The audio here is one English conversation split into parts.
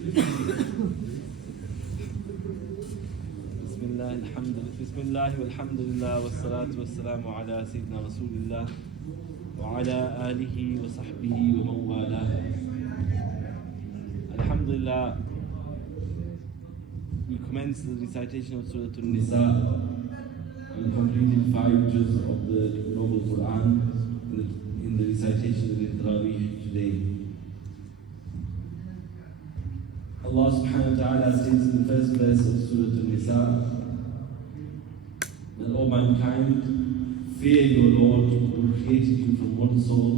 بسم الله والحمد لله والصلاة والسلام على سيدنا رسول الله وعلى آله وصحبه ومن والاه. Alhamdulillah, we commenced the recitation of Surah An-Nisa and completed 5 juz of the Noble Quran in the recitation of the Qari today. Allah subhanahu wa ta'ala states in the first verse of Surah An-Nisa that, O mankind, fear your Lord who created you from one soul,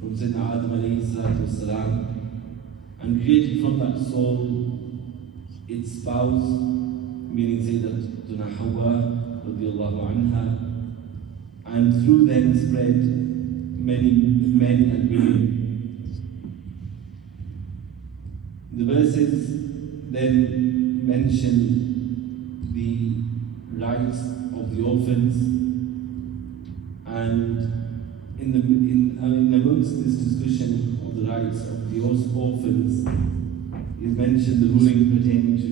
from Sayyidina Adam alayhi salatu wasalam, and created from that soul its spouse, meaning Sayyidatuna Hawa radiallahu anha, and through them spread many men and women. The verses then mention the rights of the orphans, and in amongst this discussion of the rights of the orphans is mentioned the ruling pertaining to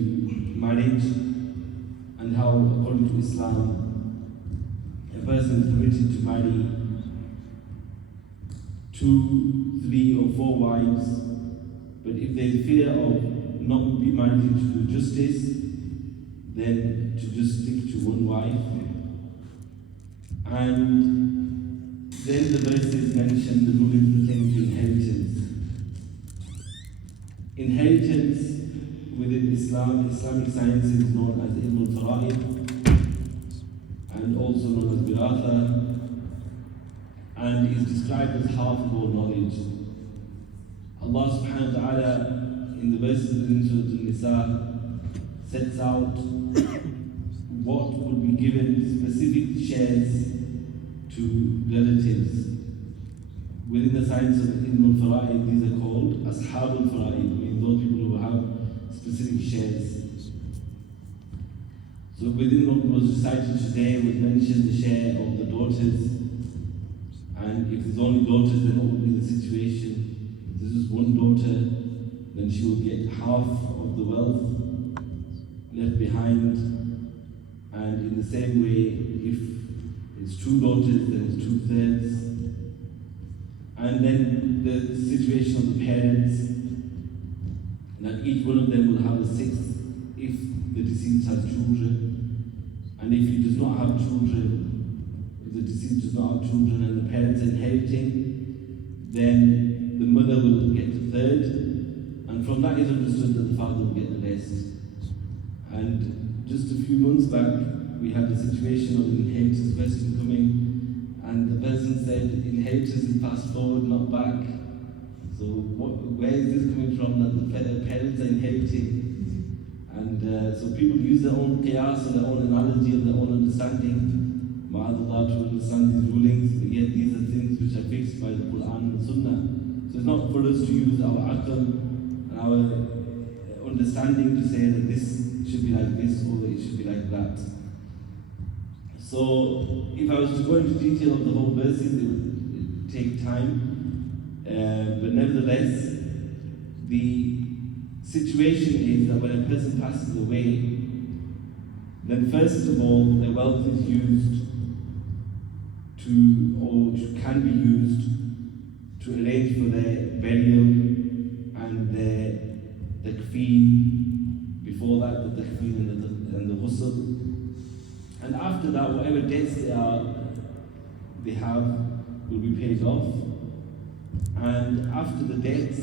marriage and how, according to Islam, a person is permitted to marry 2, 3 or 4 wives, but if there is fear of not being married into justice, then to just stick to one wife. And then the verses mention the ruling pertaining to inheritance. Inheritance within Islam, Islamic science is known as Ilm al-Fara'id and also known as Wiratha, and is described as half of all knowledge. Allah subhanahu wa ta'ala in the verses within Surah An-Nisa sets out what would be given specific shares to relatives. Within the science of Ilm al-Fara'id, these are called Ashab al-Fara'id, meaning those people who have specific shares. So within what was recited today was mentioned the share of the daughters, and if there's only daughters, then what would be the situation? If there's just one daughter, then she will get half of the wealth left behind. And in the same way, if it's 2 daughters, then it's 2/3. And then the situation of the parents, that each one of them will have a 1/6 if the deceased has children. And if he does not have children, if the deceased does not have children and the parents are inheriting, then the mother will get 1/3. And from that is understood that the father will get the rest. And just a few months back, we had the situation of an inheritance person coming, and the person said, inheritance is passed forward, not back. So where is this coming from, that the parents are inheriting? And so people use their own qiyas or their own analogy and their own understanding, ma'adallah, to understand these rulings, but yet these are things which are fixed by the Quran and the Sunnah. So it's not for us to use our aql and our understanding to say that this should be like this or it should be like that. So if I was to go into detail of the whole verses, it would take time. But nevertheless, the situation is that when a person passes away, then first of all, their wealth is used to, or can be used to arrange for their burial and their takfeen. Before that, the takfeen and the ghusl. And after that, whatever debts they have will be paid off. And after the debts,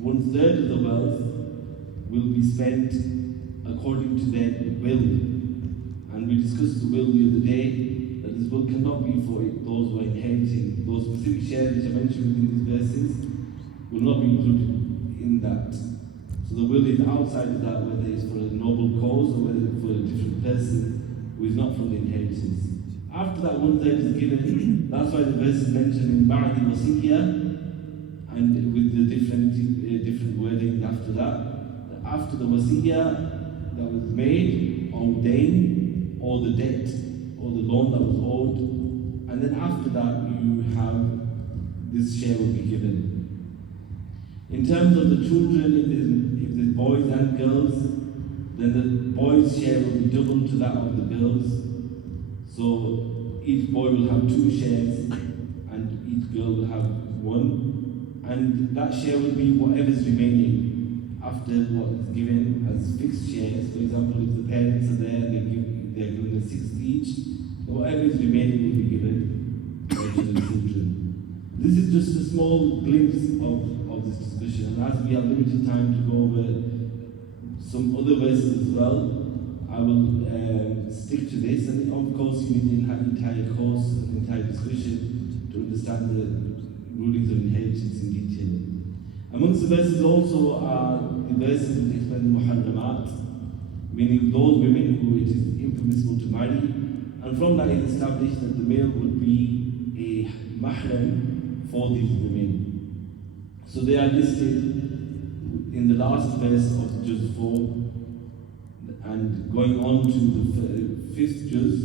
1/3 of the wealth will be spent according to their will. And we discussed the will the other day, that this will cannot be for those who are inheriting. Those specific shares which are mentioned within these verses will not be included in that. So the will is outside of that, whether it's for a noble cause or whether it's for a different person who is not from the inheritance. After that 1/3 is given, that's why the verse is mentioned in Ba'di Wasiyya, and with the different wording after that. After the Wasiyya that was made, or ordained, or the debt, or the loan that was owed, and then after that you have this share will be given. In terms of the children, if there's boys and girls, then the boys' share will be double to that of the girls. So each boy will have 2 shares and each girl will have 1. And that share will be whatever's remaining after what is given as fixed shares. For example, if the parents are there, they're given a 6th each, whatever is remaining will be given to the children. This is just a small glimpse of this discussion, and as we have limited time to go over some other verses as well, I will stick to this, and of course you need an entire course, an entire discussion to understand the rulings of inheritance in detail. Amongst the verses also are the verses that explain the muharramat, meaning those women who it is impermissible to marry, and from that it is established that the male would be a mahram for these women. So they are listed in the last verse of Juz 4, and going on to the 5th Juz,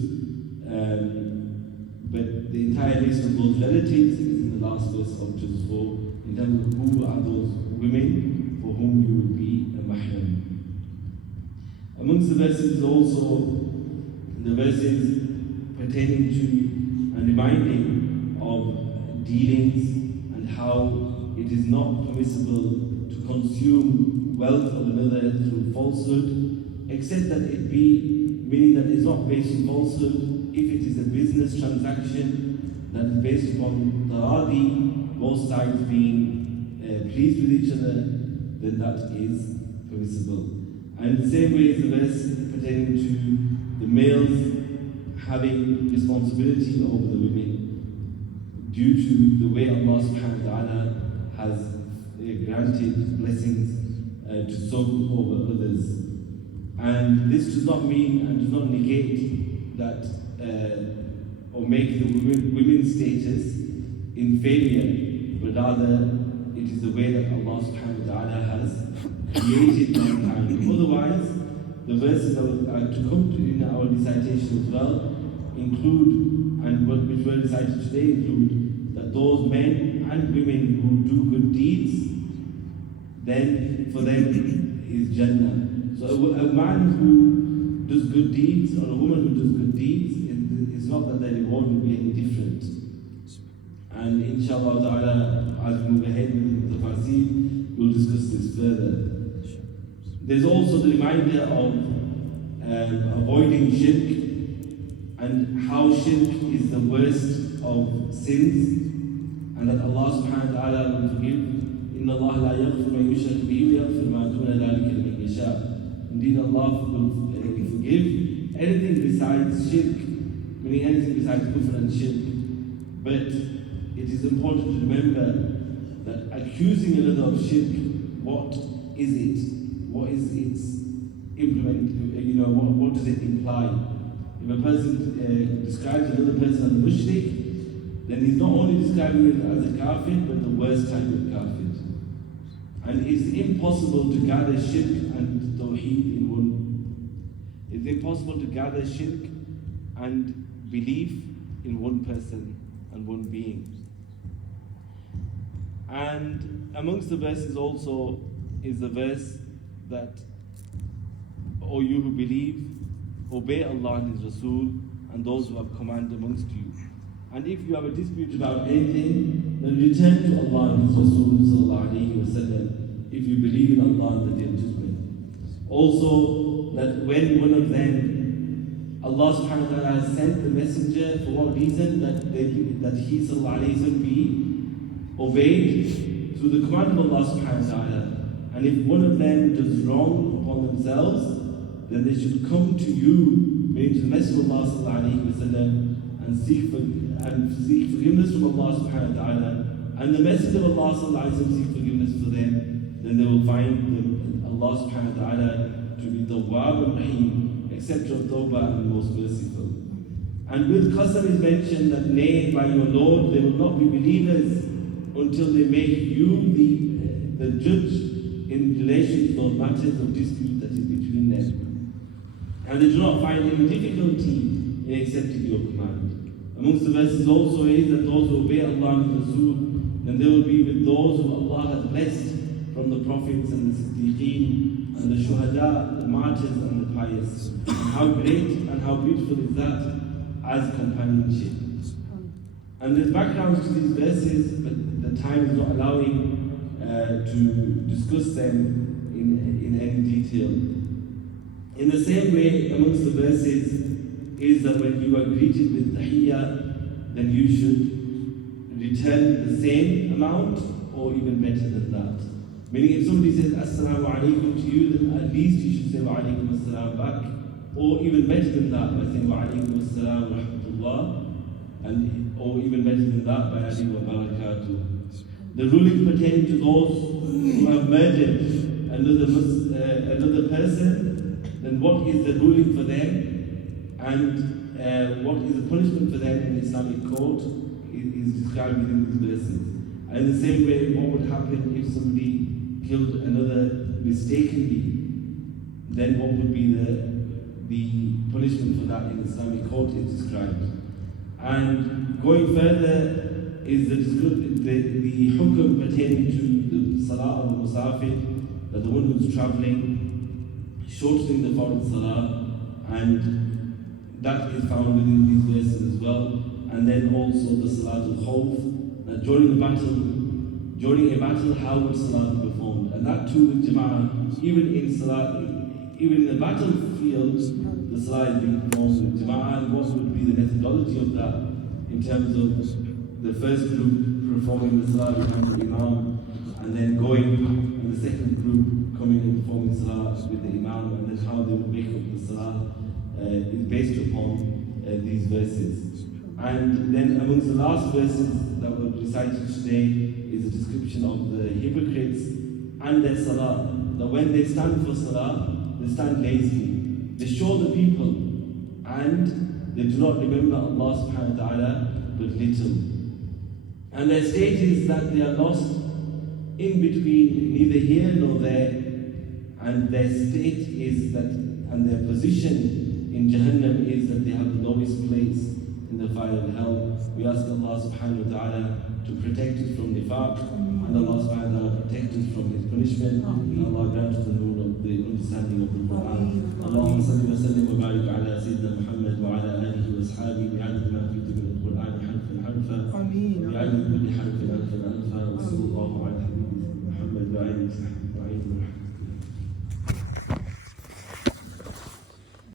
but the entire list of those relatives is in the last verse of Juz 4, in terms of who are those women for whom you would be a mahram. Amongst the verses also, the verses pertaining to and reminding of dealings and how it is not permissible to consume wealth of another through falsehood, except that it be, meaning that it's not based on falsehood, if it is a business transaction that is based upon taradi, both sides being pleased with each other, then that is permissible. And the same way is the verse pertaining to the males having responsibility over the women due to the way Allah subhanahu wa ta'ala has granted blessings to some over others. And this does not mean and does not negate that or make the women's status inferior, but rather it is the way that Allah subhanahu wa ta'ala has created mankind. Otherwise, the verses that are to come in our recitation as well include, and which were recited today include, that those men and women who do good deeds, then for them is Jannah. So a man who does good deeds or a woman who does good deeds, it's not that their reward will be any different. And inshallah ta'ala, as we move ahead with the tafsir, we'll discuss this further. There's also the reminder of avoiding shirk, and how shirk is the worst of sins, and that Allah subhanahu wa ta'ala will forgive. Inna Allah la yaghfir ma yushrak bihi wa yaghfir ma duna dhalika liman yasha. Indeed, Allah will forgive anything besides shirk, meaning anything besides kufr and shirk. But it is important to remember that accusing another of shirk, what is it? What is its what does it imply? If a person describes another person as a mushrik, then he's not only describing it as a kafir, but the worst type of kafir. And it's impossible to gather shirk and tawheed in one. It's impossible to gather shirk and belief in one person and one being. And amongst the verses also is the verse that, O you who believe, obey Allah and His Rasul and those who have commanded amongst you. And if you have a dispute about anything, then return to Allah and His Rasul sallallahu alayhi wa sallam, if you believe in Allah and the Day of Judgment. Also, that when one of them, Allah subhanahu wa ta'ala has sent the messenger, for what reason? That he sallallahu alayhi wa sallam be obeyed through the command of Allah subhanahu wa ta'ala. And if one of them does wrong upon themselves, then they should come to you, meaning to the Messenger of Allah sallallahu alayhi wa sallam, and seek forgiveness from Allah subhanahu wa ta'ala. And the Messenger of Allah sallallahu alayhi wa sallam seek forgiveness for them, then they will find Allah subhanahu wa ta'ala to be Tawwab and Rahim, acceptor of Tawbah and most merciful. And with Qasam is mentioned that, nay, by your Lord, they will not be believers until they make you the judge in relation to those matters of dispute that is between them. And they do not find any difficulty in accepting your command. Amongst the verses also is that those who obey Allah and Rasul, then they will be with those whom Allah has blessed from the prophets and the siddiqeen and the shuhada, the martyrs and the pious. And how great and how beautiful is that as companionship. And there's backgrounds to these verses, but the time is not allowing to discuss them in any detail. In the same way, amongst the verses is that when you are greeted with tahiyyah, then you should return the same amount or even better than that. Meaning if somebody says assalamu alaikum to you, then at least you should say wa alaikum assalam back, or even better than that by saying wa alaikum assalam wa rahmatullah, and or even better than that by adding wa barakatuh. The ruling pertaining to those who have murdered another person, then what is the ruling for them, and what is the punishment for them in Islamic court is described within these verses. And in the same way, what would happen if somebody killed another mistakenly, then what would be the punishment for that in Islamic court is described. And going further is the hukum pertaining to the salah of the musafir, that the one who's traveling, shortening the fard salah, and that is found within these verses as well. And then also the salatul khawf, that during a battle, how would salah be performed? And that too with jama'ah, even in the battlefield, the salah is being performed with jama'ah. And what would be the methodology of that in terms of the first group performing the salah behind the imam, and then going, and the second group coming and performing salah with the imam, and then how they would make up the salah is based upon these verses. And then amongst the last verses that were recited today is a description of the hypocrites and their salah. That when they stand for salah, they stand lazily. They show the people, and they do not remember Allah subhanahu wa ta'ala but little. And their state is that they are lost in between, neither here nor there. And their state is that, and their position in Jahannam is that they have the lowest place in the fire of hell. We ask Allah subhanahu wa ta'ala to protect us from nifaq, and Allah subhanahu wa ta'ala protect us from His punishment, and Allah grant us the rule of the understanding of the Quran. Allahumma salli wa sallim wa barik ala Sayyidina Muhammad wa ala alihi wa ashabihi bi'adad ma fitu min al-Quran harfan harfa, bi'adad kulli harfin alfan alfa, wa sallallahu ala Muhammad wa alihi wa sahbihi wa